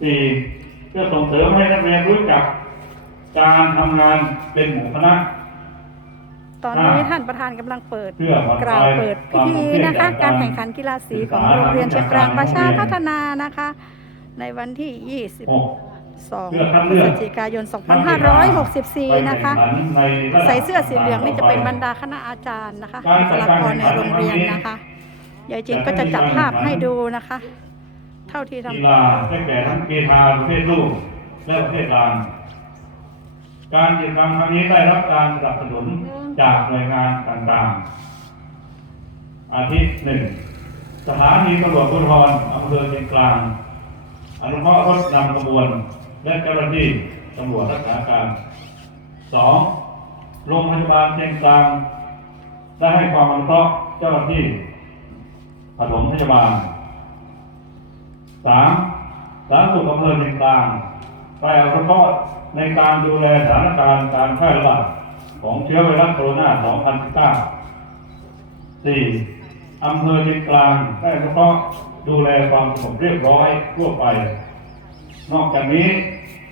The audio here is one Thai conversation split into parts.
สี่เพื่อส่งเสริมให้นักเรียนรู้จักการทำงานเป็นหมู่คณะตอนนี้ท่านประธานกำลังเปิดเพื่อผ่อนกคล่าลาวยเปิดพิธีนะคะความเครียดจากการแข่งขันกีฬาสีของโรงเรียนเชียงกลางประชาพัฒนานะคะ ในวันที่หก22เพื่อคัดพเลืฤอกศจิกายน 2564 นะคะ ใส่เสื้อสีเหลืองนี่จะเป็นบรรดาคณะอาจารย์นะคะบุคลากรในโรงเรียนนะคะยายจินก็จะจับภาพให้ดูนะคะ เท่าที่ทำกีฬาได้แก่ทั้งกีฬาประเภทลูกและประเภทกลางการกิจกรรมครั้งนี้ได้รับการสนับสนุนจากหน่วยงานต่างๆ อาทิหนึ่งสถานีตำรวจภูธรอำเภอเชียงกลาง อนุเคราะห์รถนำขบวน และเจ้าหน้าที่ตำรวจรักษาการสองโรงพยาบาลเชียงกลางได้ให้ความอนุเคราะห์เจ้าหน้าที่ปฐมพยาบาล สามสาธารณสุขอำเภอเชียงกลางไปเอาเฉพาะในการดูแลสถานการณ์การแพร่ระบาดของเชื้อไวรัสโคโรนา 2019สี่อำเภอเชียงกลางได้เฉพาะดูแลความสงบเรียบร้อยทั่วไป นอกจากนี้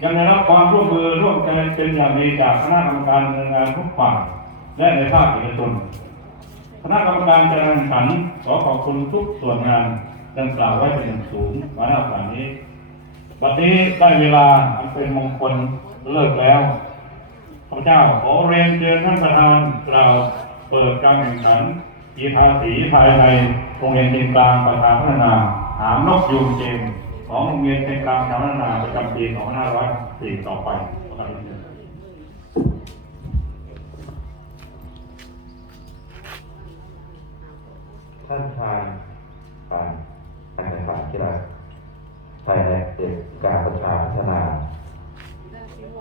ยังได้รับความร่วมมือร่วมใจเป็นอย่างดีจากคณะกรรมการดำเนินงานทุกฝ่ายและในภาคเอกชน คณะกรรมการจัดการแข่งขันขอขอบคุณทุกส่วนงาน ดังกล่าวไว้เป็นอย่างสูงมาณโอกานี้บัดนี้ได้เวลาอันเป็นมงคลเลิกแล้วข้าพเจ้าขอเรียนเชิญท่านประธานกล่าวเปิดการแข่งขันกีฬาสีภายในโรงเรียนเชียงกลางประชาพัฒนา หามนกยูงเจมของโรงเรียนเชียงกลางประชาพัฒนาประจำปี2504ต่อไปท่านชายผ่าน กีฬาไทยและเด็กการประชาพัฒนา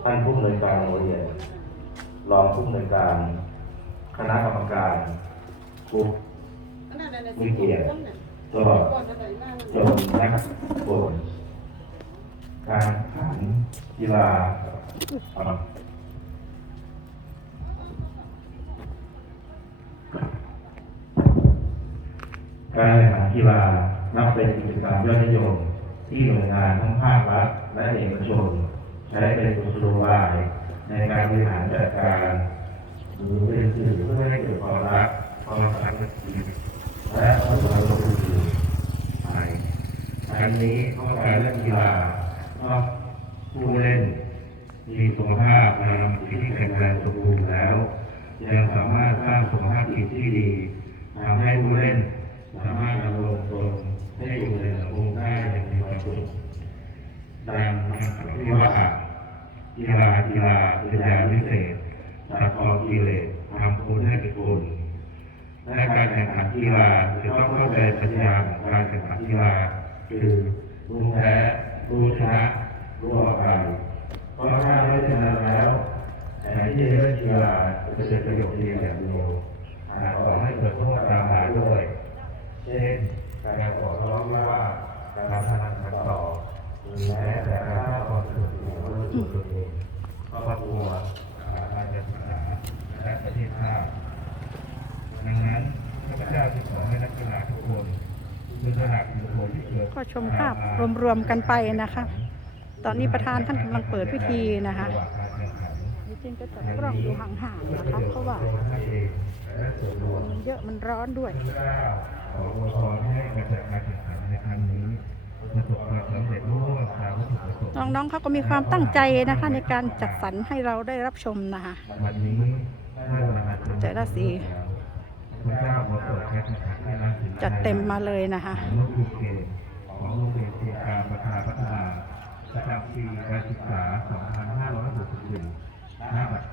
ท่านผู้อำนวยการโรงเรียนรองผู้อำนวยการ คณะกรรมการกลุ่มวิเกียรติตลอดจนนักบอลการแข่งขันกีฬาการแข่งกีฬา นับเป็นกิจกรรมยอดนิยม ที่หน่วยงานทั้งภาครัฐและเอกชน ใช้เป็นกุศโลบาย ในการบริหารจัดการ หรือเป็นสื่อเพื่อให้เกิดความรักความสามัคคีและความสามัคคีภายทั้งนี้เพราะการเล่นกีฬานอกผู้เล่นมีสุขภาพนามจิตที่แข็งแรงสมบูรณ์แล้ว ยังสามารถสร้างสุขภาพจิตที่ดีทำให้ผู้เล่น สามารถดำรงตนให้อยู่ในสังคมได้อย่างมีความสุขดังที่ว่ากีฬากีฬาเป็นยาวิเศษตัดออกกิเลสทำคุณให้เป็นคุณและการแข่งขันกีฬาจะต้องเข้าใจปรัชญาของการแข่งขันกีฬาคือรู้แพ้รู้ชนะรู้อภัยเพราะถ้าไม่ชนะแล้วแทนที่จะเล่นกีฬาจะเป็นประโยชน์เพียงอย่างเดียวอาจก่อให้เกิดโทษตามมาด้วยเช่นการขอร้องว่าการพนันขันต่อแม้แต่การฆ่าคนอื่นหรือว่าตัวตัวเองครอบครัวอาณาศาสนาและประเทศชาติดังนั้น พเจ้าจึงขอให้นักกีฬาทุกคนคือสนับสนุนที่เกิดก็ชมภาพรวมๆกันไปนะคะ ตอนนี้ประธานท่านกำลังเปิดพิธีนะคะระหว่างการแข่งขันยายจินก็จับกล้องอยู่ห่างๆนะคะเพราะว่าให้เองและส่วนรวมมันเยอะมันร้อนด้วยพระเจ้าขออวยพรให้การจัดการแข่งขันในครั้งนี้ประสบความสำเร็จรุ่งเรืองตามวัตถุประสงค์น้องๆเขาก็มีความตั้งใจนะคะในการจัดสรรให้เราได้รับชมนะคะวันนี้ได้เวลาเจอราศีพระเจ้าขอเปิดการแข่งขันให้ราศีจัดเต็มมาเลยนะคะของลูกภูเก็ตของโรงเรียนเตรียมการประชาพัฒนาประจำปีการศึกษา 2564ณบัด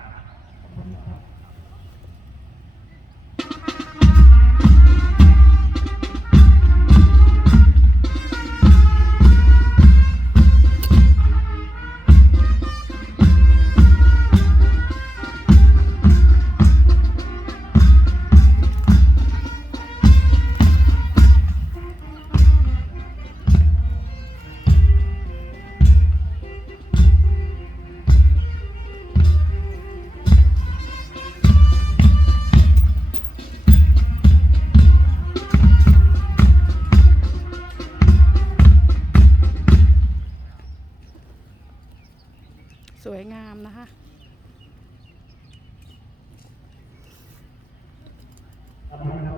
นะคะ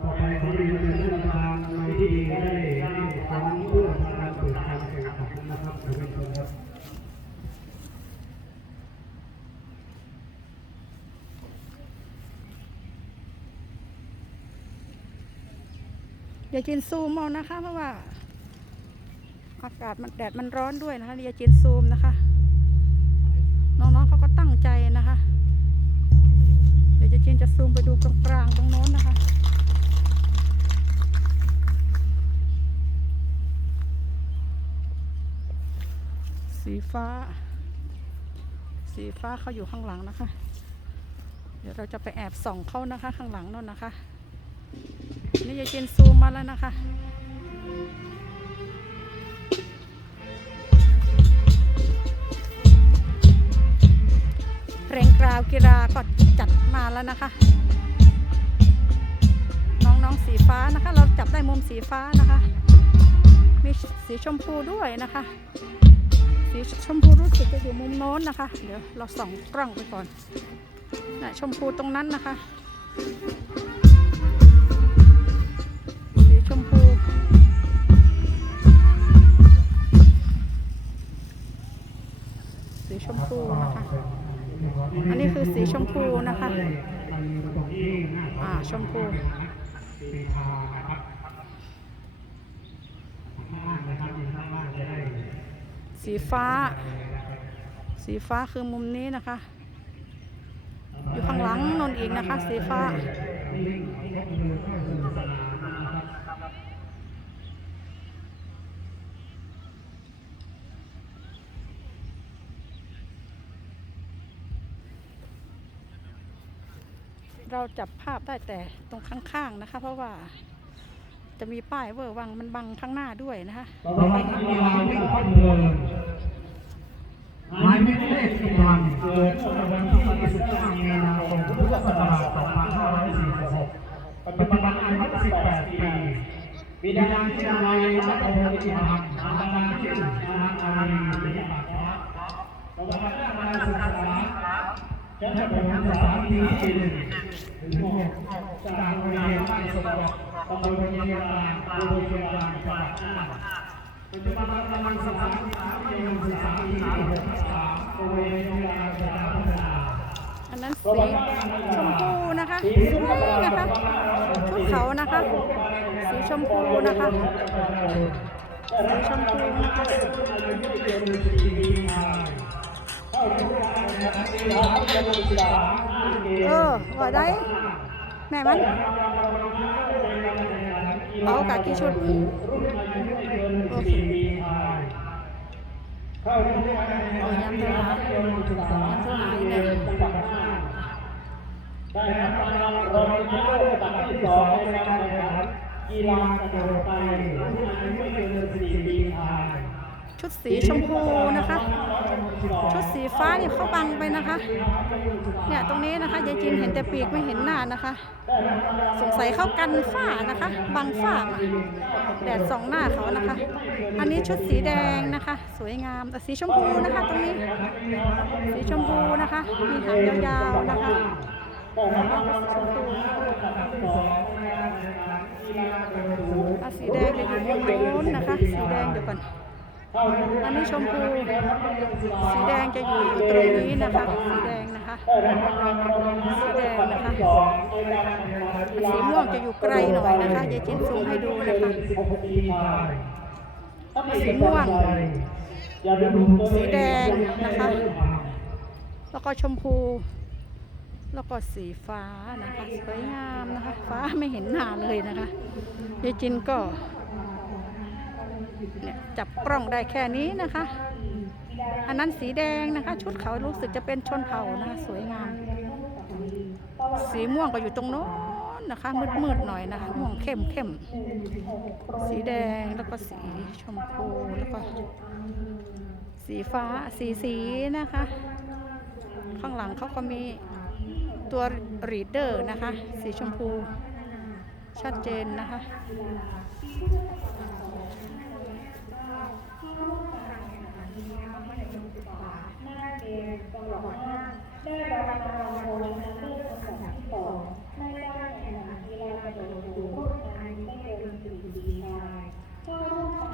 ต่อไปขอเรียนเชิญท่านประธานในที่ดีได้ฟังเพื่อการเปิดการแข่งขันนะครับขอเรียนเชิญครับอย่าจินซูมเอานะคะเพราะว่า อากาศมันแดดมันร้อนด้วยนะคะอย่าจินซูมนะคะ น้องๆเขาก็ตั้งใจนะคะ เดี๋ยวจะจินจะซูมไปดูตรงกลางตรงโน้นนะคะ สีฟ้า สีฟ้าเขาอยู่ข้างหลังนะคะ เดี๋ยวเราจะไปแอบส่องเขานะคะ ข้างหลังโน่นนะคะ นี่ยายจินซูมมาแล้วนะคะ ก็จัดมาแล้วนะคะ น้องๆสีฟ้านะคะ เราจับได้มุมสีฟ้านะคะ มีสีชมพูด้วยนะคะ สีชมพูรู้สึกจะอยู่มุมโน้นนะคะ เดี๋ยวเราส่องกล้องไปก่อนนะชมพูตรงนั้นนะคะ อันนี้คือสีชมพูนะคะอ่าชมพูสีฟ้า สีฟ้าคือมุมนี้นะคะ อยู่ข้างหลังนนอีกนะคะ สีฟ้า เราจับภาพได้แต่ตรงข้างๆนะคะ เพราะว่าจะมีป้ายเวอร์วังมันบังข้างหน้าด้วยนะคะไปนักกีฬาวิ่งพัดเดินหมายเลขเลขสิบวันเกิดวันที่29มีนาคมพุทธศักราช2546ปัจจุบันอายุ18ปีบิดาชื่อนายรัตพงศ์อินทร์มารดาชื่อนางอารีศรีปากเพราะประวัติการศึกษา ชั้นประถมศึกษาปีที่หนึ่งถึงหกจากโรงเรียนบ้านสมบัติตำบลเชียงรายอำเภอเชียงรายจังหวัดน่านปัจจุบันกำลังศึกษาศึกษาปีที่ศึกษาปีที่หกสามโรงเรียนเชียงรายประชาพัฒนาอันนั้นสีชมพูนะคะนี่นะคะชุดเขานะคะ สีชมพูนะคะสีชมพูนะคะ เออว่าได้ แม่มันเอากะกี่ชุดโอเคโอ้ยยังโทรหายังโทรหาอีกเลยได้รับรางวัลรองชนะเลิศอันดับที่สองในการแข่งขันกีฬากระโดดไฟรุ่นอายุไม่เกิน4ปีไทย ชุดสีชมพูนะคะ ชุดสีฟ้านี่เข้าบังไปนะคะ เนี่ยตรงนี้นะคะยายจินเห็นแต่ปีกไม่เห็นหน้านะคะ สงสัยเข้ากันฝ้านะคะ บังฝ้ามาแดดส่องหน้าเขานะคะ อันนี้ชุดสีแดงนะคะ สวยงามแต่สีชมพูนะคะ ตรงนี้ สีชมพูนะคะมีหางยาวๆนะคะสีแดงเดี๋ยวอยู่ตรงโน้นนะคะ สีแดงเดี๋ยวก่อน อันนี้ชมพูสีแดงจะอยู่ตรงนี้นะคะสีแดงนะคะสีแดงนะคะสีม่วงจะอยู่ไกลหน่อยนะคะยายจินซูมให้ดูนะคะสีม่วงสีแดงนะคะ แล้วก็ชมพูแล้วก็สีฟ้านะคะสวยงามนะคะ ฟ้าไม่เห็นหน้าเลยนะคะยายจินก็ เนี่ยจับกล้องได้แค่นี้นะคะ อันนั้นสีแดงนะคะ ชุดเขารู้สึกจะเป็นชนเผ่านะคะสวยงาม สีม่วงก็อยู่ตรงโน้นนะคะ มืดๆหน่อยนะคะม่วงเข้มเข้มสีแดงแล้วก็สีชมพูแล้วก็สีฟ้าสีสีนะคะ ข้างหลังเขาก็มีตัวรีดเดอร์นะคะ สีชมพูชัดเจนนะคะ หน้าเกมต้อง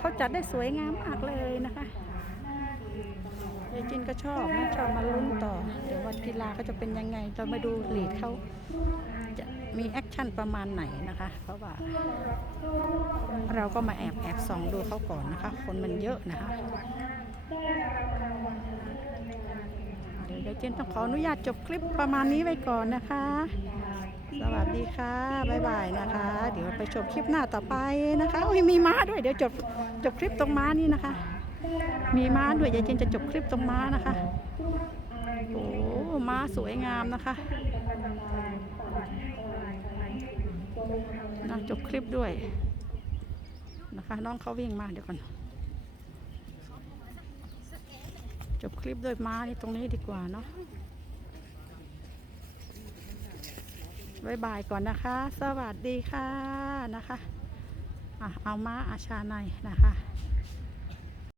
เขาจัดได้สวยงามมากเลยนะคะยายจินก็ชอบนะชอบมาลุ้นต่อ เดี๋ยววันกีฬาเขาจะเป็นยังไงเรามาดูหลีดเขาจะมีแอคชั่นประมาณไหนนะคะ เพราะว่าเราก็มาแอบแอบส่องดูเขาก่อนนะคะ คนมันเยอะนะคะเดี๋ยวยายเจนต้องขออนุญาตจบคลิปประมาณนี้ไว้ก่อนนะคะ สวัสดีค่ะบ๊ายบายนะคะ เดี๋ยวไปชมคลิปหน้าต่อไปนะคะโอ้ยมีม้าด้วยเดี๋ยวจบจบคลิปตรงม้านี่นะคะ มีม้าด้วยยายเจนจะจบคลิปตรงม้านะคะโอ้ม้าสวยงามนะคะนะจบคลิปด้วยนะคะ น้องเขาวิ่งมาเดี๋ยวก่อนจบคลิปด้วยม้านี่ตรงนี้ดีกว่าเนาะ บายบายก่อนนะคะ สวัสดีค่ะนะคะอะเอาม้าอาชาในนะคะ